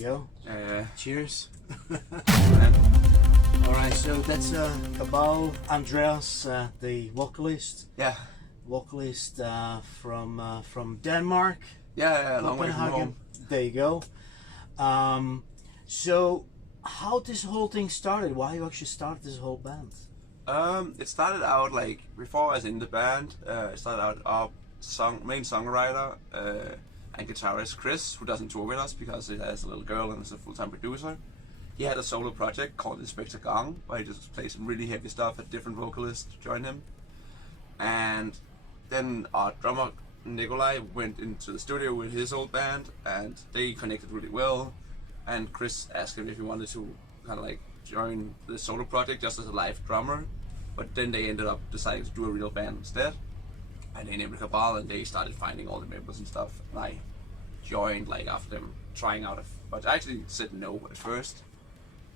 go. Cheers. Alright, so that's CABAL, Andreas, the vocalist. Yeah. Vocalist from Denmark. Yeah, long way from home. There you go. So, how this whole thing started? Why you actually started this whole band? It started out like before I was in the band. It started out our main songwriter and guitarist Chris, who doesn't tour with us because he has a little girl and is a full-time producer. He had a solo project called Inspector Gang, where he just played some really heavy stuff, had different vocalists join him. And then our drummer Nikolaj went into the studio with his old band, and they connected really well. And Chris asked him if he wanted to kind of like join the solo project just as a live drummer, but then they ended up deciding to do a real band instead. And they named it CABAL, and they started finding all the members and stuff. And I joined like after them trying out, but I actually said no at first.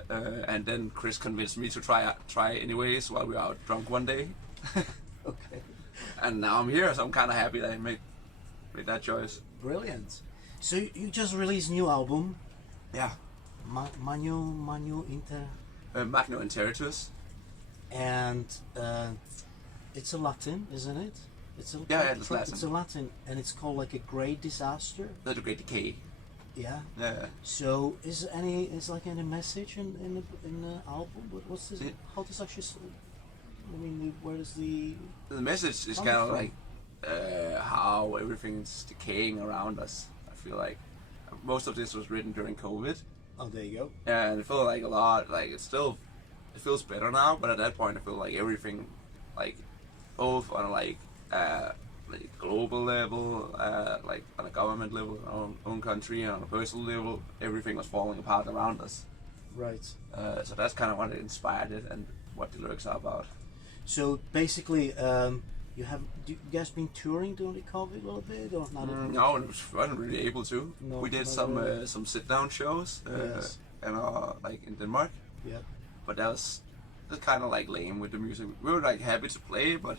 And then Chris convinced me to try anyways while we were out drunk one day. Okay. And now I'm here, so I'm kind of happy that I made that choice. Brilliant. So you just released a new album. Yeah. Magno Inter. Magno Interitus. And it's a Latin, isn't it? It's it's Latin. It's a Latin, and it's called like a great disaster. The Great Decay. Yeah. Yeah. So is like any message in the album? What's this? How does actually? I mean, where does the message is kind of like how everything's decaying around us. I feel like most of this was written during COVID. Oh, there you go. And it felt like a lot. Like it feels better now, but at that point, I feel like everything, like both on like global level, like on a government level, in our own country, and on a personal level, everything was falling apart around us. Right. So that's kind of what inspired it and what the lyrics are about. So basically, you guys been touring during the COVID a little bit, or not? No, we wasn't really able to. No, we did some sit-down shows, yes. like in Denmark. Yeah. But that's kind of like lame with the music. We were like happy to play, but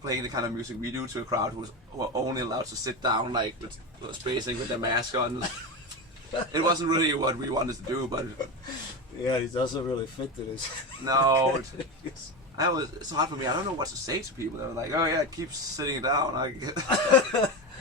playing the kind of music we do to a crowd who were only allowed to sit down, like with spacing with their mask on. It wasn't really what we wanted to do, but yeah, it doesn't really fit to this. No, it's hard for me. I don't know what to say to people. They're like, "Oh yeah, keep sitting down."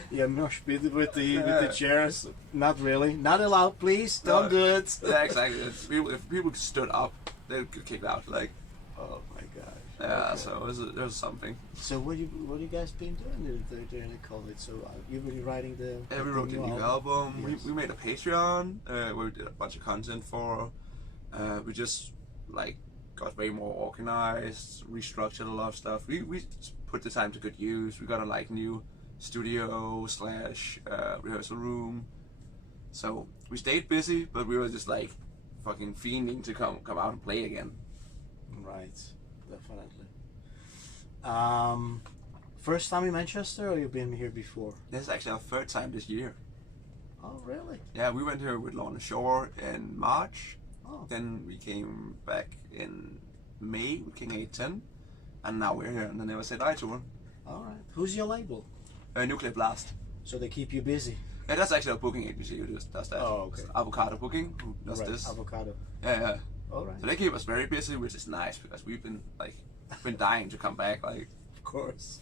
Yeah, mosh pit with the chairs. Not really. Not allowed, please. Don't do it. Yeah, exactly. If people stood up, they'd get kicked out. Like, oh my god. Yeah, okay. So it was something. So what you guys been doing during the COVID? So you've been writing the we wrote the new album. Yes. We made a Patreon where we did a bunch of content for. We just like got way more organized, restructured a lot of stuff. We put the time to good use. We got a like new studio / rehearsal room. So we stayed busy, but we were just like fucking fiending to come out and play again. Right, definitely. First time in Manchester, or you've been here before? This is actually our third time this year. Oh, really? Yeah, we went here with Lorna Shore in March. Oh. Then we came back in May with King 810, and now we're here on the Never Say Die tour. All right. Who's your label? Nuclear Blast. So they keep you busy. Yeah, that's actually a booking agency who just does that. Oh, okay. It's Avocado Booking who does this. Avocado. Yeah. All right. So they keep us very busy, which is nice because we've been dying to come back. Like, of course.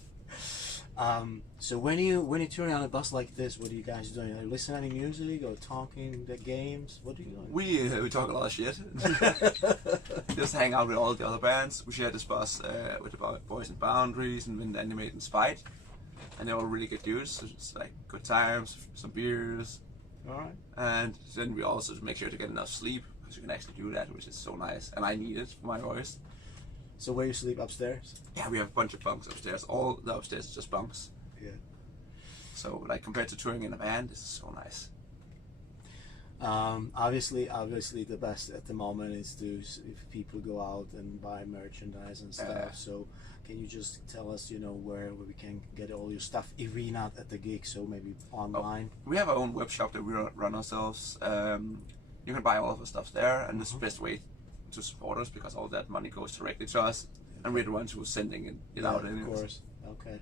So when you're touring on a bus like this, what are you guys doing? Are you listening to any music or talking the games? What are you doing? We talk a lot of shit. Just hang out with all the other bands. We shared this bus with the Boys and Boundaries and Wind Animate and Spite, and they're all really good dudes. So it's like good times, some beers. All right. And then we also make sure to get enough sleep because you can actually do that, which is so nice, and I need it for my voice. So where you sleep, upstairs? Yeah, we have a bunch of bunks upstairs. All the upstairs is just bunks. Yeah. So like compared to touring in a band, this is so nice. Obviously the best at the moment is if people go out and buy merchandise and stuff. So can you just tell us, where we can get all your stuff if we're not at the gig? So maybe online. We have our own web shop that we run ourselves. You can buy all of the stuff there, and this is the best way to support us because all that money goes directly to us, and we're the ones who are sending it out. Of course. Okay.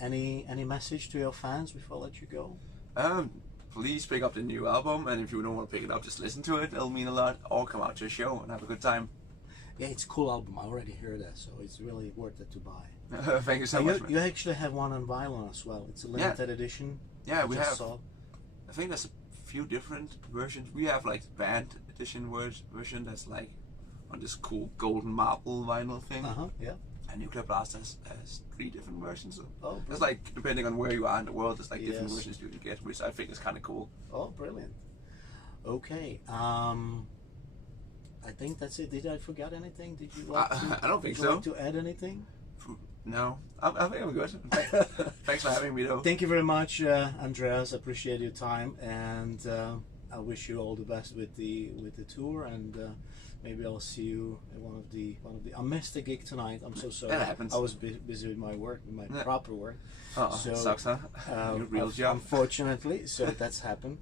Any message to your fans before I let you go? please pick up the new album, and if you don't want to pick it up, just listen to it. It'll mean a lot. Or come out to a show and have a good time. Yeah, it's a cool album. I already heard that, so it's really worth it to buy. Thank you so much. You actually have one on vinyl as well. It's a limited edition. Yeah, we have. Saw. I think there's a few different versions. We have like band edition version that's like on this cool golden marble vinyl thing. Yeah. And Nuclear Blast has 3 different versions. So oh, it's like depending on where you are in the world, there's like different yes. versions you can get, which I think is kind of cool. Oh, brilliant. Okay. I think that's it. Did I forget anything? Did you like to? I don't think would you so. Like to add anything? No, I think I'm good. Thanks for having me, though. Thank you very much, Andreas. Appreciate your time, and I wish you all the best with the tour. And maybe I'll see you at one of the. I missed the gig tonight. I'm so sorry. That happens. I was busy with my work, with my proper work. Oh, so, sucks, huh? Your real job. Unfortunately, so that's happened.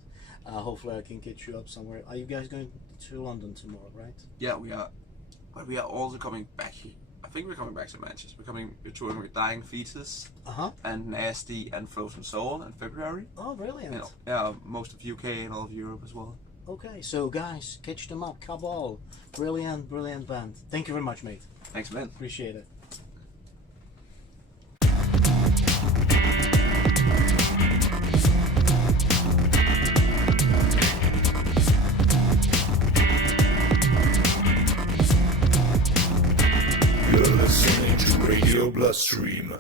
Hopefully, I can get you up somewhere. Are you guys going to London tomorrow, right? Yeah, we are. But we are also coming back here. I think we're coming back to Manchester. We're touring with Dying Fetus and Nasty and Frozen Soul in February. Oh, brilliant! And, yeah, most of UK and all of Europe as well. Okay, so guys, catch them up. CABAL, brilliant band. Thank you very much, mate. Thanks, man. Appreciate it. You're listening to Radio Bloodstream.